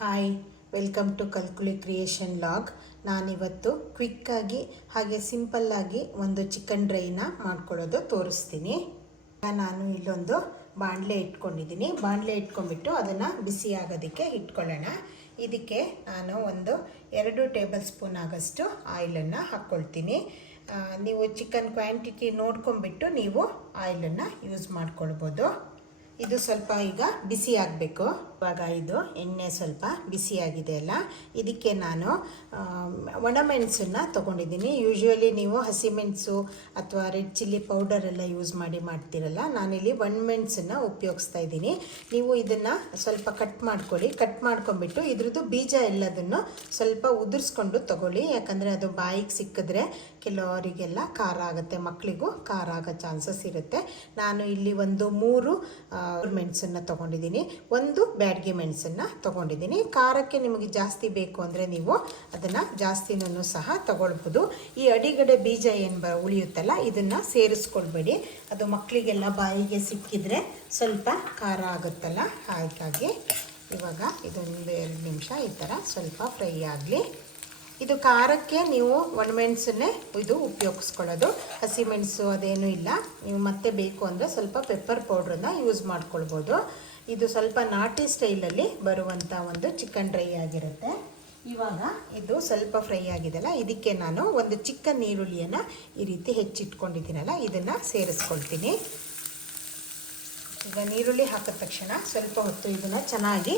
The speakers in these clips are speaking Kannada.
ಹಾಯ್, ವೆಲ್ಕಮ್ ಟು ಕಲ್ಕುಲಿ ಕ್ರಿಯೇಷನ್ ಲಾಗ್. ನಾನಿವತ್ತು ಕ್ವಿಕ್ಕಾಗಿ ಹಾಗೆ ಸಿಂಪಲ್ಲಾಗಿ ಒಂದು ಚಿಕನ್ ಡ್ರೈನ ಮಾಡ್ಕೊಳ್ಳೋದು ತೋರಿಸ್ತೀನಿ. ನಾನು ಇಲ್ಲೊಂದು ಬಾಣಲೆ ಇಟ್ಕೊಂಡ್ಬಿಟ್ಟು ಅದನ್ನು ಬಿಸಿ ಆಗೋದಕ್ಕೆ ಇಟ್ಕೊಳ್ಳೋಣ. ಇದಕ್ಕೆ ನಾನು ಒಂದು 2 ಟೇಬಲ್ ಸ್ಪೂನ್ ಆಗೋಷ್ಟು ಆಯಿಲನ್ನು ಹಾಕ್ಕೊಳ್ತೀನಿ. ನೀವು ಚಿಕನ್ ಕ್ವಾಂಟಿಟಿ ನೋಡ್ಕೊಂಬಿಟ್ಟು ನೀವು ಆಯಿಲನ್ನು ಯೂಸ್ ಮಾಡ್ಕೊಳ್ಬೋದು. ಇದು ಸ್ವಲ್ಪ ಈಗ ಬಿಸಿ ಆಗಬೇಕು. ಇವಾಗ ಇದು ಎಣ್ಣೆ ಸ್ವಲ್ಪ ಬಿಸಿಯಾಗಿದೆ ಅಲ್ಲ, ಇದಕ್ಕೆ ನಾನು ಒಣಮೆಣಸನ್ನು ತೊಗೊಂಡಿದ್ದೀನಿ. ಯೂಶ್ವಲಿ ನೀವು ಹಸಿಮೆಣಸು ಅಥವಾ ರೆಡ್ ಚಿಲ್ಲಿ ಪೌಡರ್ ಎಲ್ಲ ಯೂಸ್ ಮಾಡ್ತೀರಲ್ಲ, ನಾನಿಲ್ಲಿ ಒಣಮೆಣಸನ್ನು ಉಪಯೋಗಿಸ್ತಾ ಇದ್ದೀನಿ. ನೀವು ಇದನ್ನು ಸ್ವಲ್ಪ ಕಟ್ ಮಾಡ್ಕೊಂಬಿಟ್ಟು ಇದ್ರದ್ದು ಬೀಜ ಎಲ್ಲದನ್ನು ಸ್ವಲ್ಪ ಉದುರಿಸ್ಕೊಂಡು ತೊಗೊಳ್ಳಿ. ಯಾಕಂದರೆ ಅದು ಬಾಯಿಗೆ ಸಿಕ್ಕಿದ್ರೆ ಕೆಲವರಿಗೆಲ್ಲ ಖಾರ ಆಗುತ್ತೆ, ಮಕ್ಕಳಿಗೂ ಖಾರ ಆಗೋ ಚಾನ್ಸಸ್ ಇರುತ್ತೆ. ನಾನು ಇಲ್ಲಿ ಒಂದು 3 ಮೆಣಸನ್ನು ತೊಗೊಂಡಿದ್ದೀನಿ, 1 ಬ್ಯಾಡಗಿ ಮೆಣಸನ್ನು ತೊಗೊಂಡಿದ್ದೀನಿ. ಖಾರಕ್ಕೆ ನಿಮಗೆ ಜಾಸ್ತಿ ಬೇಕು ಅಂದರೆ ನೀವು ಅದನ್ನು ಜಾಸ್ತಿನೂ ಸಹ ತೊಗೊಳ್ಬೋದು. ಈ ಅಡಿಗಡೆ ಬೀಜ ಏನು ಉಳಿಯುತ್ತಲ್ಲ, ಇದನ್ನು ಸೇರಿಸ್ಕೊಳ್ಬೇಡಿ. ಅದು ಮಕ್ಕಳಿಗೆಲ್ಲ ಬಾಯಿಗೆ ಸಿಕ್ಕಿದ್ರೆ ಸ್ವಲ್ಪ ಖಾರ ಆಗುತ್ತಲ್ಲ, ಹಾಗಾಗಿ ಇವಾಗ ಇದೊಂದು 2 ನಿಮಿಷ ಈ ಥರ ಸ್ವಲ್ಪ ಫ್ರೈ ಆಗಲಿ. ಇದು ಖಾರಕ್ಕೆ ನೀವು ಒಣಮೆಣಸನ್ನೇ ಇದು ಉಪಯೋಗಿಸ್ಕೊಳ್ಳೋದು, ಹಸಿಮೆಣಸು ಅದೇನೂ ಇಲ್ಲ. ನೀವು ಮತ್ತೆ ಬೇಕು ಅಂದರೆ ಸ್ವಲ್ಪ ಪೆಪ್ಪರ್ ಪೌಡ್ರನ್ನ ಯೂಸ್ ಮಾಡ್ಕೊಳ್ಬೋದು. ಇದು ಸ್ವಲ್ಪ ನಾಟಿ ಸ್ಟೈಲಲ್ಲಿ ಬರುವಂಥ ಒಂದು ಚಿಕನ್ ಡ್ರೈ ಆಗಿರುತ್ತೆ. ಇವಾಗ ಇದು ಸ್ವಲ್ಪ ಫ್ರೈ ಆಗಿದೆಲ್ಲ, ಇದಕ್ಕೆ ನಾನು ಒಂದು ಚಿಕ್ಕ ಈರುಳ್ಳಿಯನ್ನು ಈ ರೀತಿ ಹೆಚ್ಚಿಟ್ಕೊಂಡಿದ್ದೀನಲ್ಲ, ಇದನ್ನು ಸೇರಿಸ್ಕೊಳ್ತೀನಿ. ಈಗ ಈರುಳ್ಳಿ ಹಾಕಿದ ತಕ್ಷಣ ಸ್ವಲ್ಪ ಹೊತ್ತು ಇದನ್ನು ಚೆನ್ನಾಗಿ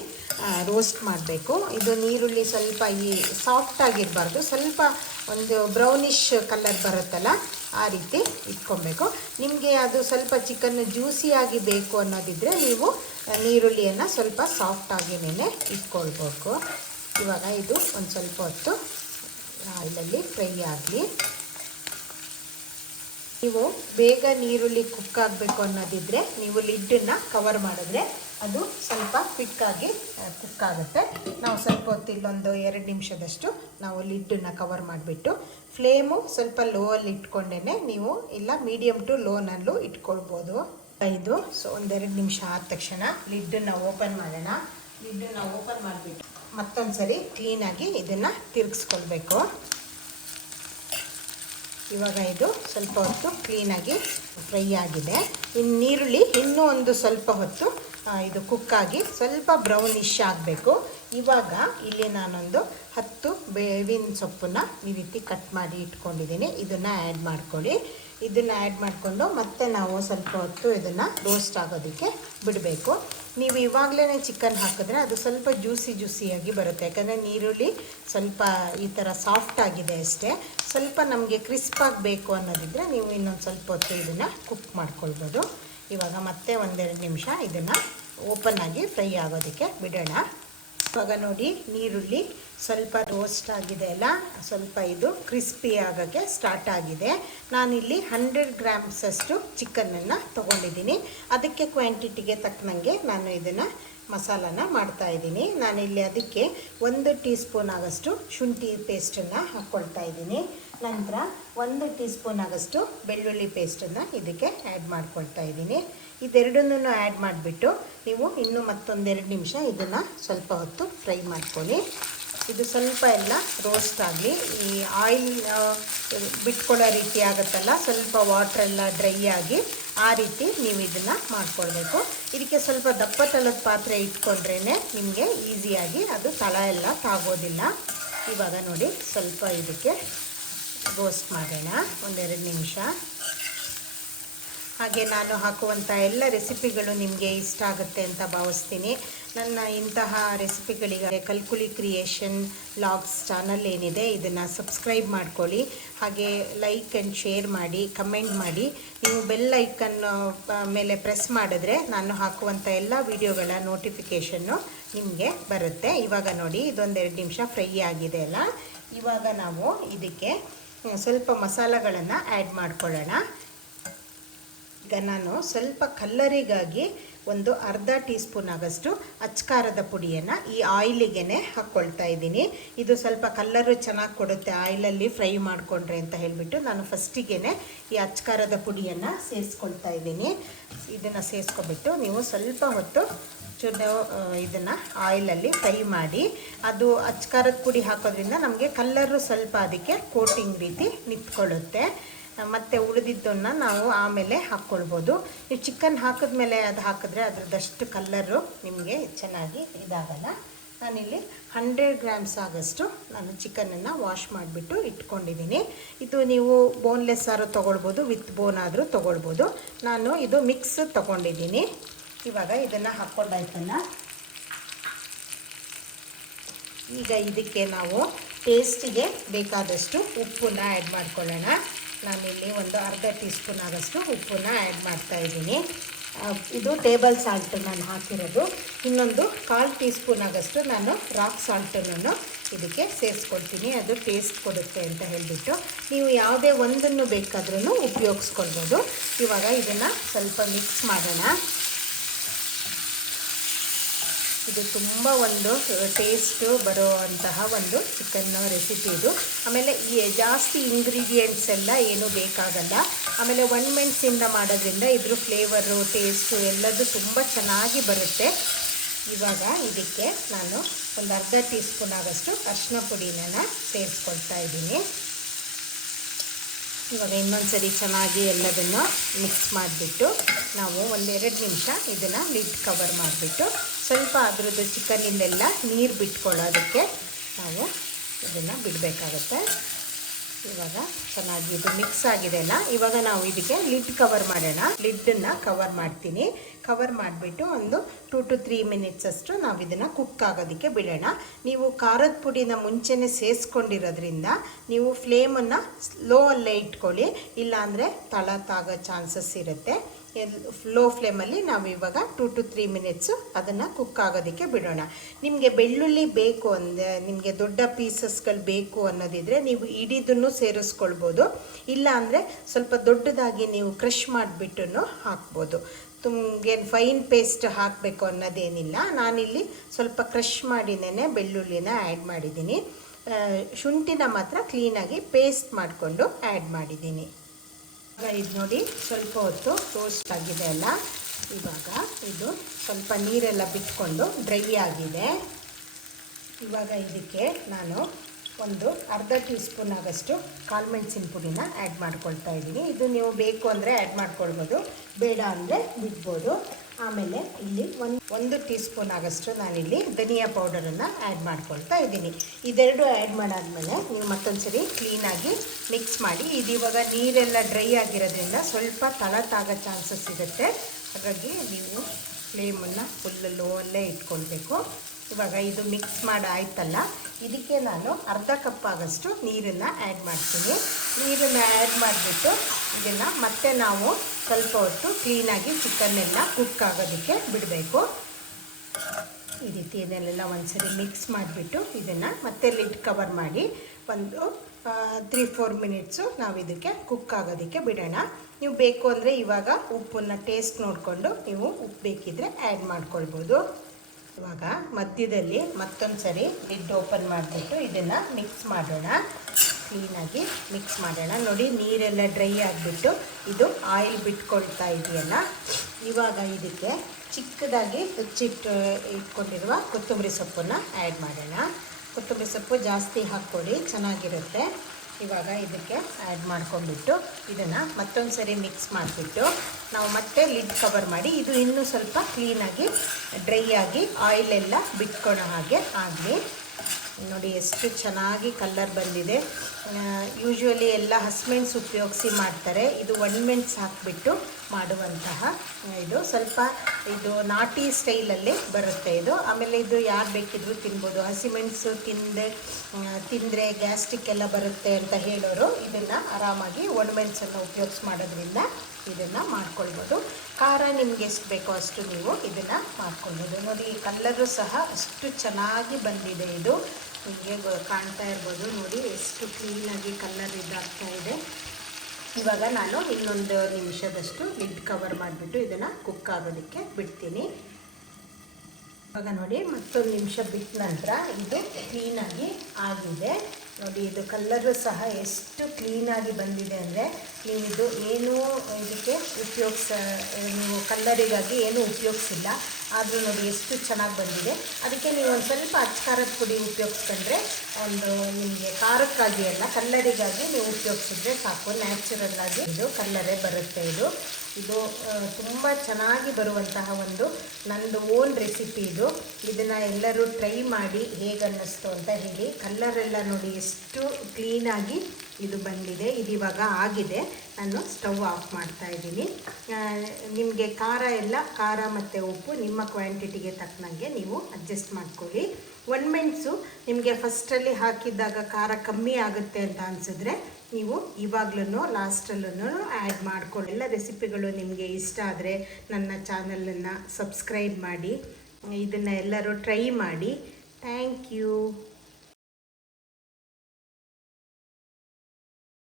ರೋಸ್ಟ್ ಮಾಡಬೇಕು. ಇದು ಈರುಳ್ಳಿ ಸ್ವಲ್ಪ ಸಾಫ್ಟ್ ಆಗಿರಬಾರ್ದು, ಸ್ವಲ್ಪ ಒಂದು ಬ್ರೌನಿಷ್ ಕಲರ್ ಬರುತ್ತಲ್ಲ, ಆ ರೀತಿ ಇಟ್ಕೊಬೇಕು. ನಿಮಗೆ ಅದು ಸ್ವಲ್ಪ ಚಿಕನ್ ಜ್ಯೂಸಿಯಾಗಿ ಬೇಕು ಅನ್ನೋದಿದ್ದರೆ ನೀವು ಈರುಳ್ಳಿಯನ್ನು ಸ್ವಲ್ಪ ಸಾಫ್ಟಾಗಿನೇ ಇಟ್ಕೊಳ್ಬೇಕು. ಇವಾಗ ಇದು ಒಂದು ಸ್ವಲ್ಪ ಹೊತ್ತು ಆಯಿಲಲ್ಲಿ ಫ್ರೈ ಆಗಲಿ. ನೀವು ಬೇಗ ಈರುಳ್ಳಿ ಕುಕ್ ಆಗಬೇಕು ಅನ್ನೋದಿದ್ದರೆ ನೀವು ಲಿಡ್ಡನ್ನು ಕವರ್ ಮಾಡಿದ್ರೆ ಅದು ಸ್ವಲ್ಪ ಕ್ವಿಕ್ಕಾಗಿ ಕುಕ್ ಆಗುತ್ತೆ. ನಾವು ಸ್ವಲ್ಪ ಹೊತ್ತು ಇಲ್ಲೊಂದು 2 ನಿಮಿಷದಷ್ಟು ನಾವು ಲಿಡ್ಡನ್ನು ಕವರ್ ಮಾಡಿಬಿಟ್ಟು ಫ್ಲೇಮು ಸ್ವಲ್ಪ ಲೋ ಅಲ್ಲಿ ಇಟ್ಕೊಂಡೇ ನೀವು ಇಲ್ಲ ಮೀಡಿಯಮ್ ಟು ಲೋನಲ್ಲೂ ಇಟ್ಕೊಳ್ಬೋದು. ಇದು ಒಂದು 2 ನಿಮಿಷ ಆದ ತಕ್ಷಣ ಲಿಡ್ಡನ್ನು ಓಪನ್ ಮಾಡೋಣ. ಲಿಡ್ಡನ್ನು ಓಪನ್ ಮಾಡಿಬಿಟ್ಟು ಮತ್ತೊಂದು ಸರಿ ಕ್ಲೀನಾಗಿ ಇದನ್ನು ತಿರುಗಿಸ್ಕೊಳ್ಬೇಕು. ಇವಾಗ ಇದು ಸ್ವಲ್ಪ ಹೊತ್ತು ಕ್ಲೀನಾಗಿ ಫ್ರೈ ಆಗಿದೆ. ಇನ್ನು ಈರುಳ್ಳಿ ಇನ್ನೂ ಒಂದು ಸ್ವಲ್ಪ ಹೊತ್ತು ಇದು ಕುಕ್ಕಾಗಿ ಸ್ವಲ್ಪ ಬ್ರೌನಿಶ್ ಆಗಬೇಕು. ಇವಾಗ ಇಲ್ಲಿ ನಾನೊಂದು 10 ಬೇವಿನ ಸೊಪ್ಪನ್ನು ಈ ರೀತಿ ಕಟ್ ಮಾಡಿ ಇಟ್ಕೊಂಡಿದ್ದೀನಿ. ಇದನ್ನು ಆ್ಯಡ್ ಮಾಡ್ಕೊಳ್ಳಿ. ಇದನ್ನು ಆ್ಯಡ್ ಮಾಡಿಕೊಂಡು ಮತ್ತೆ ನಾವು ಸ್ವಲ್ಪ ಹೊತ್ತು ಇದನ್ನು ರೋಸ್ಟ್ ಆಗೋದಕ್ಕೆ ಬಿಡಬೇಕು. ನೀವು ಇವಾಗಲೇ ಚಿಕನ್ ಹಾಕಿದ್ರೆ ಅದು ಸ್ವಲ್ಪ ಜ್ಯೂಸಿಯಾಗಿ ಬರುತ್ತೆ. ಯಾಕಂದರೆ ಈರುಳ್ಳಿ ಸ್ವಲ್ಪ ಈ ಥರ ಸಾಫ್ಟ್ ಆಗಿದೆ ಅಷ್ಟೇ. ಸ್ವಲ್ಪ ನಮಗೆ ಕ್ರಿಸ್ಪಾಗಿ ಬೇಕು ಅನ್ನೋದಿದ್ದರೆ ನೀವು ಇನ್ನೊಂದು ಸ್ವಲ್ಪ ಹೊತ್ತು ಇದನ್ನು ಕುಕ್ ಮಾಡ್ಕೊಳ್ಬೋದು. ಇವಾಗ ಮತ್ತೆ 1-2 ನಿಮಿಷ ಇದನ್ನು ಓಪನ್ ಆಗಿ ಫ್ರೈ ಆಗೋದಕ್ಕೆ ಬಿಡೋಣ. ಇವಾಗ ನೋಡಿ ಈರುಳ್ಳಿ ಸ್ವಲ್ಪ ರೋಸ್ಟ್ ಆಗಿದೆ ಅಲ್ಲ, ಸ್ವಲ್ಪ ಇದು ಕ್ರಿಸ್ಪಿ ಆಗೋಕ್ಕೆ ಸ್ಟಾರ್ಟ್ ಆಗಿದೆ. ನಾನಿಲ್ಲಿ 100 ಗ್ರಾಮ್ಸಷ್ಟು ಚಿಕನನ್ನು ತೊಗೊಂಡಿದ್ದೀನಿ. ಅದಕ್ಕೆ ಕ್ವಾಂಟಿಟಿಗೆ ತಕ್ಕನಂಗೆ ನಾನು ಇದನ್ನು ಮಸಾಲನ ಮಾಡ್ತಾಯಿದ್ದೀನಿ. ನಾನಿಲ್ಲಿ ಅದಕ್ಕೆ 1 ಟೀ ಸ್ಪೂನ್ ಆಗೋಷ್ಟು ಶುಂಠಿ ಪೇಸ್ಟನ್ನು ಹಾಕ್ಕೊಳ್ತಾ ಇದ್ದೀನಿ. ನಂತರ 1 ಟೀ ಸ್ಪೂನ್ ಆಗೋಷ್ಟು ಬೆಳ್ಳುಳ್ಳಿ ಪೇಸ್ಟನ್ನು ಇದಕ್ಕೆ ಆ್ಯಡ್ ಮಾಡ್ಕೊಳ್ತಾ ಇದ್ದೀನಿ. ಇದೆರಡನ್ನೂ ಆ್ಯಡ್ ಮಾಡಿಬಿಟ್ಟು ನೀವು ಇನ್ನೂ ಮತ್ತೊಂದು 2 ನಿಮಿಷ ಇದನ್ನು ಸ್ವಲ್ಪ ಹೊತ್ತು ಫ್ರೈ ಮಾಡ್ಕೊಳ್ಳಿ. ಇದು ಸ್ವಲ್ಪ ಎಲ್ಲ ರೋಸ್ಟ್ ಆಗಲಿ. ಈ ಆಯಿಲ್ ಬಿಟ್ಕೊಳ್ಳೋ ರೀತಿ ಆಗುತ್ತಲ್ಲ, ಸ್ವಲ್ಪ ವಾಟ್ರೆಲ್ಲ ಡ್ರೈ ಆಗಿ ಆ ರೀತಿ ನೀವು ಇದನ್ನು ಮಾಡ್ಕೊಳ್ಬೇಕು. ಇದಕ್ಕೆ ಸ್ವಲ್ಪ ದಪ್ಪ ತಳದ ಪಾತ್ರೆ ಇಟ್ಕೊಂಡ್ರೇ ನಿಮಗೆ ಈಸಿಯಾಗಿ ಅದು ತಳ ಎಲ್ಲ ತಾಗೋದಿಲ್ಲ. ಇವಾಗ ನೋಡಿ ಸ್ವಲ್ಪ ಇದಕ್ಕೆ ರೋಸ್ಟ್ ಮಾಡೋಣ 1-2 ನಿಮಿಷ. ಹಾಗೆ ನಾನು ಹಾಕುವಂಥ ಎಲ್ಲ ರೆಸಿಪಿಗಳು ನಿಮಗೆ ಇಷ್ಟ ಆಗುತ್ತೆ ಅಂತ ಭಾವಿಸ್ತೀನಿ. ನನ್ನ ಇಂತಹ ರೆಸಿಪಿಗಳಿಗೆ ಕಲ್ಕುಲಿ ಕ್ರಿಯೇಷನ್ ಲಾಗ್ಸ್ ಚಾನಲ್ ಏನಿದೆ ಇದನ್ನು ಸಬ್ಸ್ಕ್ರೈಬ್ ಮಾಡ್ಕೊಳ್ಳಿ. ಹಾಗೆ ಲೈಕ್ ಆ್ಯಂಡ್ ಶೇರ್ ಮಾಡಿ, ಕಮೆಂಟ್ ಮಾಡಿ. ನೀವು ಬೆಲ್ ಐಕನ್ ಮೇಲೆ ಪ್ರೆಸ್ ಮಾಡಿದ್ರೆ ನಾನು ಹಾಕುವಂಥ ಎಲ್ಲ ವಿಡಿಯೋಗಳ ನೋಟಿಫಿಕೇಷನ್ನು ನಿಮಗೆ ಬರುತ್ತೆ. ಇವಾಗ ನೋಡಿ ಇದೊಂದು 2 ನಿಮಿಷ ಫ್ರೈ ಆಗಿದೆ ಅಲ್ಲ, ಇವಾಗ ನಾವು ಇದಕ್ಕೆ ಸ್ವಲ್ಪ ಮಸಾಲೆಗಳನ್ನು ಆ್ಯಡ್ ಮಾಡ್ಕೊಳ್ಳೋಣ. ಈಗ ನಾನು ಸ್ವಲ್ಪ ಕಲ್ಲರಿಗಾಗಿ ಒಂದು ಅರ್ಧ ಟೀ ಸ್ಪೂನ್ ಆಗೋಷ್ಟು ಅಚ್ಕಾರದ ಪುಡಿಯನ್ನು ಈ ಆಯಿಲಿಗೆ ಹಾಕ್ಕೊಳ್ತಾ ಇದ್ದೀನಿ. ಇದು ಸ್ವಲ್ಪ ಕಲ್ಲರು ಚೆನ್ನಾಗಿ ಕೊಡುತ್ತೆ ಆಯಿಲಲ್ಲಿ ಫ್ರೈ ಮಾಡಿಕೊಂಡ್ರೆ ಅಂತ ಹೇಳಿಬಿಟ್ಟು ನಾನು ಫಸ್ಟಿಗೆ ಈ ಅಚ್ಕಾರದ ಪುಡಿಯನ್ನು ಸೇರಿಸ್ಕೊಳ್ತಾ ಇದ್ದೀನಿ. ಇದನ್ನು ಸೇರಿಸ್ಕೊಬಿಟ್ಟು ನೀವು ಸ್ವಲ್ಪ ಹೊತ್ತು ಚೂರು ಇದನ್ನು ಆಯಿಲಲ್ಲಿ ಫ್ರೈ ಮಾಡಿ, ಅದು ಅಚ್ಕಾರದ ಪುಡಿ ಹಾಕೋದ್ರಿಂದ ನಮಗೆ ಕಲ್ಲರು ಸ್ವಲ್ಪ ಅದಕ್ಕೆ ಕೋಟಿಂಗ್ ರೀತಿ ನಿಂತ್ಕೊಳ್ಳುತ್ತೆ. ಮತ್ತು ಉಳಿದಿದ್ದನ್ನು ನಾವು ಆಮೇಲೆ ಹಾಕ್ಕೊಳ್ಬೋದು. ನೀವು ಚಿಕನ್ ಹಾಕಿದ್ಮೇಲೆ ಅದು ಹಾಕಿದ್ರೆ ಅದ್ರದ್ದಷ್ಟು ಕಲ್ಲರು ನಿಮಗೆ ಚೆನ್ನಾಗಿ ಇದಾಗಲ್ಲ. ನಾನಿಲ್ಲಿ 100 ಗ್ರಾಮ್ಸ್ ಆಗೋಷ್ಟು ನಾನು ಚಿಕನನ್ನು ವಾಶ್ ಮಾಡಿಬಿಟ್ಟು ಇಟ್ಕೊಂಡಿದ್ದೀನಿ. ಇದು ನೀವು ಬೋನ್ಲೆಸ್ ಆದ್ರೂ ತೊಗೊಳ್ಬೋದು, ವಿತ್ ಬೋನ್ ಆದರೂ ತೊಗೊಳ್ಬೋದು. ನಾನು ಇದು ಮಿಕ್ಸ್ ತೊಗೊಂಡಿದ್ದೀನಿ. ಇವಾಗ ಇದನ್ನು ಹಾಕ್ಕೊಂಡಾಯ್ತಲ್ಲ, ಈಗ ಇದಕ್ಕೆ ನಾವು ಟೇಸ್ಟಿಗೆ ಬೇಕಾದಷ್ಟು ಉಪ್ಪನ್ನ ಆ್ಯಡ್ ಮಾಡ್ಕೊಳ್ಳೋಣ. ನಾನಿಲ್ಲಿ ಒಂದು ಅರ್ಧ ಟೀ ಸ್ಪೂನ್ ಆಗೋಷ್ಟು ಉಪ್ಪನ್ನ ಆ್ಯಡ್ ಮಾಡ್ತಾಯಿದ್ದೀನಿ. ಇದು ಟೇಬಲ್ ಸಾಲ್ಟು ನಾನು ಹಾಕಿರೋದು. ಇನ್ನೊಂದು 1/4 ಟೀ ಸ್ಪೂನ್ ಆಗೋಷ್ಟು ನಾನು ರಾಕ್ ಸಾಲ್ಟನ್ನು ಇದಕ್ಕೆ ಸೇರಿಸ್ಕೊಳ್ತೀನಿ. ಅದು ಟೇಸ್ಟ್ ಕೊಡುತ್ತೆ ಅಂತ ಹೇಳಿಬಿಟ್ಟು ನೀವು ಯಾವುದೇ ಒಂದನ್ನು ಬೇಕಾದ್ರೂ ಉಪಯೋಗಿಸ್ಕೊಳ್ಬೋದು. ಇವಾಗ ಇದನ್ನು ಸ್ವಲ್ಪ ಮಿಕ್ಸ್ ಮಾಡೋಣ. ಇದು ತುಂಬ ಒಂದು ಟೇಸ್ಟು ಬರುವಂತಹ ಒಂದು ಚಿಕನ್ ರೆಸಿಪಿ ಇದು. ಆಮೇಲೆ ಜಾಸ್ತಿ ಇಂಗ್ರೀಡಿಯೆಂಟ್ಸ್ ಎಲ್ಲ ಏನೂ ಬೇಕಾಗಲ್ಲ. ಆಮೇಲೆ ಮೆಣಸಿಂದ ಮಾಡೋದ್ರಿಂದ ಇದ್ರ ಫ್ಲೇವರು ಟೇಸ್ಟು ಎಲ್ಲದು ತುಂಬ ಚೆನ್ನಾಗಿ ಬರುತ್ತೆ. ಇವಾಗ ಇದಕ್ಕೆ ನಾನು ಒಂದು ಅರ್ಧ ಟೀ ಸ್ಪೂನ್ ಆಗೋಷ್ಟು ಅರಿಶಿನ ಪುಡಿನ ಸೇರಿಸ್ಕೊಳ್ತಾ ಇದ್ದೀನಿ. ಇವಾಗ ಇನ್ನೊಂದು ಸರಿ ಚೆನ್ನಾಗಿ ಎಲ್ಲದನ್ನು ಮಿಕ್ಸ್ ಮಾಡಿಬಿಟ್ಟು ನಾವು 1-2 ನಿಮಿಷ ಇದನ್ನು ಲಿಡ್ ಕವರ್ ಮಾಡಿಬಿಟ್ಟು ಸ್ವಲ್ಪ ಅದರದ್ದು ಚಿಕನಿಂದೆಲ್ಲ ನೀರು ಬಿಟ್ಕೊಳ್ಳೋದಕ್ಕೆ ನಾವು ಇದನ್ನು ಬಿಡಬೇಕಾಗತ್ತೆ. ಇವಾಗ ಚೆನ್ನಾಗಿ ಇದು ಮಿಕ್ಸ್ ಆಗಿದೆಲ್ಲ. ಇವಾಗ ನಾವು ಇದಕ್ಕೆ ಲಿಡ್ ಕವರ್ ಮಾಡೋಣ. ಲಿಡ್ಡನ್ನು ಕವರ್ ಮಾಡ್ತೀನಿ. ಕವರ್ ಮಾಡಿಬಿಟ್ಟು ಒಂದು 2 to 3 ಮಿನಿಟ್ಸ್ ಅಷ್ಟು ನಾವು ಇದನ್ನು ಕುಕ್ ಆಗೋದಕ್ಕೆ ಬಿಡೋಣ. ನೀವು ಖಾರದ ಪುಡಿನ ಮುಂಚೆನೇ ಸೇರಿಸ್ಕೊಂಡಿರೋದ್ರಿಂದ ನೀವು ಫ್ಲೇಮನ್ನು ಲೋ ಅಲ್ಲೇ ಇಟ್ಕೊಳ್ಳಿ, ಇಲ್ಲಾಂದರೆ ತಳ ತಾಗೋ ಚಾನ್ಸಸ್ ಇರುತ್ತೆ. ಲೋ ಫ್ಲೇಮಲ್ಲಿ ನಾವು ಇವಾಗ 2 to 3 ಮಿನಿಟ್ಸು ಅದನ್ನು ಕುಕ್ ಆಗೋದಕ್ಕೆ ಬಿಡೋಣ. ನಿಮಗೆ ಬೆಳ್ಳುಳ್ಳಿ ಬೇಕು ಅಂದರೆ, ನಿಮಗೆ ದೊಡ್ಡ ಪೀಸಸ್ಗಳು ಬೇಕು ಅನ್ನೋದಿದ್ರೆ ನೀವು ಇಡೀದನ್ನು ಸೇರಿಸ್ಕೊಳ್ಬೋದು. ಇಲ್ಲ ಅಂದರೆ ಸ್ವಲ್ಪ ದೊಡ್ಡದಾಗಿ ನೀವು ಕ್ರಷ್ ಮಾಡಿಬಿಟ್ಟು ಹಾಕ್ಬೋದು. ತುಮಗೆ ಫೈನ್ ಪೇಸ್ಟ್ ಹಾಕಬೇಕು ಅನ್ನೋದೇನಿಲ್ಲ. ನಾನಿಲ್ಲಿ ಸ್ವಲ್ಪ ಕ್ರಷ್ ಮಾಡಿನೇ ಬೆಳ್ಳುಳ್ಳಿನ ಆ್ಯಡ್ ಮಾಡಿದ್ದೀನಿ. ಶುಂಠಿನ ಮಾತ್ರ ಕ್ಲೀನಾಗಿ ಪೇಸ್ಟ್ ಮಾಡಿಕೊಂಡು ಆ್ಯಡ್ ಮಾಡಿದ್ದೀನಿ. ಇದು ನೋಡಿ ಸ್ವಲ್ಪ ಹೊತ್ತು ರೋಸ್ಟ್ ಆಗಿದೆ ಅಲ್ಲ. ಇವಾಗ ಇದು ಸ್ವಲ್ಪ ನೀರೆಲ್ಲ ಬಿಟ್ಕೊಂಡು ಡ್ರೈ ಆಗಿದೆ. ಇವಾಗ ಇದಕ್ಕೆ ನಾನು ಒಂದು ಅರ್ಧ ಟೀ ಸ್ಪೂನ್ ಆಗೋಷ್ಟು ಕಾಳುಮೆಣಸಿನ ಪುಡಿನ ಆ್ಯಡ್ ಮಾಡ್ಕೊಳ್ತಾ ಇದ್ದೀನಿ. ಇದು ನೀವು ಬೇಕು ಅಂದರೆ ಆ್ಯಡ್ ಮಾಡ್ಕೊಳ್ಬೋದು, ಬೇಡ ಅಂದರೆ ಬಿಡ್ಬೋದು. ಆಮೇಲೆ ಇಲ್ಲಿ ಒಂದು ಟೀ ಸ್ಪೂನ್ ಆಗೋಷ್ಟು ನಾನಿಲ್ಲಿ ಧನಿಯಾ ಪೌಡರನ್ನು ಆ್ಯಡ್ ಮಾಡ್ಕೊಳ್ತಾ ಇದ್ದೀನಿ. ಇದೆರಡು ಆ್ಯಡ್ ಮಾಡಾದ್ಮೇಲೆ ನೀವು ಮತ್ತೊಂದು ಸರಿ ಕ್ಲೀನಾಗಿ ಮಿಕ್ಸ್ ಮಾಡಿ. ಇದು ಇವಾಗ ನೀರೆಲ್ಲ ಡ್ರೈ ಆಗಿರೋದ್ರಿಂದ ಸ್ವಲ್ಪ ತಳ ತಾಗೋ ಚಾನ್ಸಸ್ ಇರುತ್ತೆ. ಹಾಗಾಗಿ ನೀವು ಫ್ಲೇಮನ್ನು ಫುಲ್ ಲೋ ಅಲ್ಲೇ ಇಟ್ಕೊಳ್ಬೇಕು. ಇವಾಗ ಇದು ಮಿಕ್ಸ್ ಮಾಡಿ ಆಯ್ತಲ್ಲ, ಇದಕ್ಕೆ ನಾನು ಅರ್ಧ ಕಪ್ ಆಗೋಷ್ಟು ನೀರನ್ನು ಆ್ಯಡ್ ಮಾಡ್ತೀನಿ. ನೀರನ್ನು ಆ್ಯಡ್ ಮಾಡಿಬಿಟ್ಟು ಇದನ್ನು ಮತ್ತೆ ನಾವು ಸ್ವಲ್ಪ ಹೊತ್ತು ಕ್ಲೀನಾಗಿ ಚಿಕನ್ನೆಲ್ಲ ಕುಕ್ ಆಗೋದಕ್ಕೆ ಬಿಡಬೇಕು. ಈ ರೀತಿ ಇದನ್ನೆಲ್ಲ ಒಂದ್ಸರಿ ಮಿಕ್ಸ್ ಮಾಡಿಬಿಟ್ಟು ಇದನ್ನು ಮತ್ತೆ ಲಿಡ್ ಕವರ್ ಮಾಡಿ ಒಂದು 3-4 ಮಿನಿಟ್ಸು ನಾವು ಇದಕ್ಕೆ ಕುಕ್ ಆಗೋದಕ್ಕೆ ಬಿಡೋಣ. ನೀವು ಬೇಕು ಅಂದರೆ ಇವಾಗ ಉಪ್ಪನ್ನು ಟೇಸ್ಟ್ ನೋಡಿಕೊಂಡು ನೀವು ಉಪ್ಪು ಬೇಕಿದ್ದರೆ ಆ್ಯಡ್ ಮಾಡ್ಕೊಳ್ಬೋದು. ಇವಾಗ ಮಧ್ಯದಲ್ಲಿ ಮತ್ತೊಂದು ಸರಿ ಲಿಡ್ ಓಪನ್ ಮಾಡಿಬಿಟ್ಟು ಇದನ್ನು ಮಿಕ್ಸ್ ಮಾಡೋಣ. ಕ್ಲೀನಾಗಿ ಮಿಕ್ಸ್ ಮಾಡೋಣ. ನೋಡಿ ನೀರೆಲ್ಲ ಡ್ರೈ ಆಗಿಬಿಟ್ಟು ಇದು ಆಯಿಲ್ ಬಿಟ್ಕೊಳ್ತಾ ಇದೆಯಲ್ಲ. ಇವಾಗ ಇದಕ್ಕೆ ಚಿಕ್ಕದಾಗಿ ಇಟ್ಕೊಂಡಿರುವ ಕೊತ್ತಂಬರಿ ಸೊಪ್ಪನ್ನು ಆ್ಯಡ್ ಮಾಡೋಣ. ಕೊತ್ತಂಬರಿ ಸೊಪ್ಪು ಜಾಸ್ತಿ ಹಾಕ್ಕೊಳ್ಳಿ, ಚೆನ್ನಾಗಿರುತ್ತೆ. ಇವಾಗ ಇದಕ್ಕೆ ಆ್ಯಡ್ ಮಾಡ್ಕೊಂಡ್ಬಿಟ್ಟು ಇದನ್ನು ಮತ್ತೊಂದು ಸರಿ ಮಿಕ್ಸ್ ಮಾಡಿಬಿಟ್ಟು ನಾವು ಮತ್ತೆ ಲಿಡ್ ಕವರ್ ಮಾಡಿ ಇದು ಇನ್ನೂ ಸ್ವಲ್ಪ ಕ್ಲೀನಾಗಿ ಡ್ರೈ ಆಗಿ ಆಯಿಲೆಲ್ಲ ಬಿಟ್ಕೊಳ್ಳೋ ಹಾಗೆ ಆಗಲಿ. ನೋಡಿ ಎಷ್ಟು ಚೆನ್ನಾಗಿ ಕಲರ್ ಬಂದಿದೆ. ಯೂಶ್ವಲಿ ಎಲ್ಲ ಹಸಿಮೆಣಸು ಉಪಯೋಗಿಸಿ ಮಾಡ್ತಾರೆ. ಇದು ಒಣಮೆಣಸು ಹಾಕಿಬಿಟ್ಟು ಮಾಡುವಂತಹ ಇದು ಸ್ವಲ್ಪ ಇದು ನಾಟಿ ಸ್ಟೈಲಲ್ಲಿ ಬರುತ್ತೆ ಇದು. ಆಮೇಲೆ ಇದು ಯಾರು ಬೇಕಿದ್ರೂ ತಿನ್ಬೋದು. ಹಸಿಮೆಣಸು ತಿಂದರೆ ಗ್ಯಾಸ್ಟ್ರಿಕ್ ಎಲ್ಲ ಬರುತ್ತೆ ಅಂತ ಹೇಳೋರು ಇದನ್ನು ಆರಾಮಾಗಿ ಒಣಮೆಣಸನ್ನು ಉಪಯೋಗಿಸಿ ಮಾಡೋದ್ರಿಂದ ಇದನ್ನು ಮಾಡ್ಕೊಳ್ಬೋದು. ಖಾರ ನಿಮ್ಗೆ ಎಷ್ಟು ಬೇಕೋ ಅಷ್ಟು ನೀವು ಇದನ್ನು ಮಾಡ್ಕೊಳ್ಬೋದು. ನೋಡಿ ಕಲ್ಲರು ಸಹ ಅಷ್ಟು ಚೆನ್ನಾಗಿ ಬಂದಿದೆ. ಇದು ನಿಮಗೆ ಕಾಣ್ತಾ ಇರ್ಬೋದು. ನೋಡಿ ಎಷ್ಟು ಕ್ಲೀನಾಗಿ ಕಲರ್ ಇದಾಗ್ತಾ ಇದೆ. ಇವಾಗ ನಾನು ಇನ್ನೊಂದು ನಿಮಿಷದಷ್ಟು ಲಿಡ್ ಕವರ್ ಮಾಡಿಬಿಟ್ಟು ಇದನ್ನು ಕುಕ್ ಆಗೋದಕ್ಕೆ ಬಿಡ್ತೀನಿ. ಇವಾಗ ನೋಡಿ ಮತ್ತೊಂದು ನಿಮಿಷ ಬಿಟ್ಟ ನಂತರ ಇದು ಕ್ಲೀನಾಗಿ ಆಗಿದೆ ನೋಡಿ. ಇದು ಕಲ್ಲರು ಸಹ ಎಷ್ಟು ಕ್ಲೀನಾಗಿ ಬಂದಿದೆ ಅಂದರೆ ನೀವು ಇದು ಏನೂ ಇದಕ್ಕೆ ನೀವು ಕಲ್ಲರಿಗಾಗಿ ಏನೂ ಉಪಯೋಗಿಸಿಲ್ಲ, ಆದರೂ ನೋಡಿ ಎಷ್ಟು ಚೆನ್ನಾಗಿ ಬಂದಿದೆ. ಅದಕ್ಕೆ ನೀವು ಒಂದು ಸ್ವಲ್ಪ ಅಚ್ಕಾರದ ಪುಡಿ ಉಪಯೋಗಿಸ್ಕೊಂಡ್ರೆ ನಿಮಗೆ ಖಾರಕ್ಕಾಗಿ ಅಲ್ಲ ಕಲ್ಲರಿಗಾಗಿ ನೀವು ಉಪಯೋಗಿಸಿದ್ರೆ ಸಾಕು. ನ್ಯಾಚುರಲ್ಲಾಗಿ ಇದು ಕಲ್ಲರೇ ಬರುತ್ತೆ. ಇದು ತುಂಬ ಚೆನ್ನಾಗಿ ಬರುವಂತಹ ನಂದು ಓನ್ ರೆಸಿಪಿ ಇದನ್ನು ಎಲ್ಲರೂ ಟ್ರೈ ಮಾಡಿ ಹೇಗೆ ಅನ್ನಿಸ್ತು ಅಂತ ಹೇಳಿ. ಕಲ್ಲರೆಲ್ಲ ನೋಡಿ ಎಷ್ಟು ಕ್ಲೀನಾಗಿ ಇದು ಬಂದಿದೆ. ಇದು ಇವಾಗ ಆಗಿದೆ. ನಾನು ಸ್ಟವ್ ಆಫ್ ಮಾಡ್ತಾಯಿದ್ದೀನಿ. ನಿಮಗೆ ಖಾರ ಮತ್ತು ಉಪ್ಪು ನಿಮ್ಮ ಕ್ವಾಂಟಿಟಿಗೆ ತಕ್ಕನಂಗೆ ನೀವು ಅಡ್ಜಸ್ಟ್ ಮಾಡ್ಕೊಳ್ಳಿ. ಒಣಮೆಣಸು ನಿಮಗೆ ಫಸ್ಟಲ್ಲಿ ಹಾಕಿದ್ದಾಗ ಖಾರ ಕಮ್ಮಿ ಆಗುತ್ತೆ ಅಂತ ಅನಿಸಿದ್ರೆ ನೀವು ಇವಾಗಲೂ ಲಾಸ್ಟಲ್ಲೂ ಆ್ಯಡ್ ಮಾಡ್ಕೊಳ್ಳಿ. ಎಲ್ಲ ರೆಸಿಪಿಗಳು ನಿಮಗೆ ಇಷ್ಟ ಆದರೆ ನನ್ನ ಚಾನಲನ್ನು ಸಬ್ಸ್ಕ್ರೈಬ್ ಮಾಡಿ, ಇದನ್ನು ಎಲ್ಲರೂ ಟ್ರೈ ಮಾಡಿ. Thank you.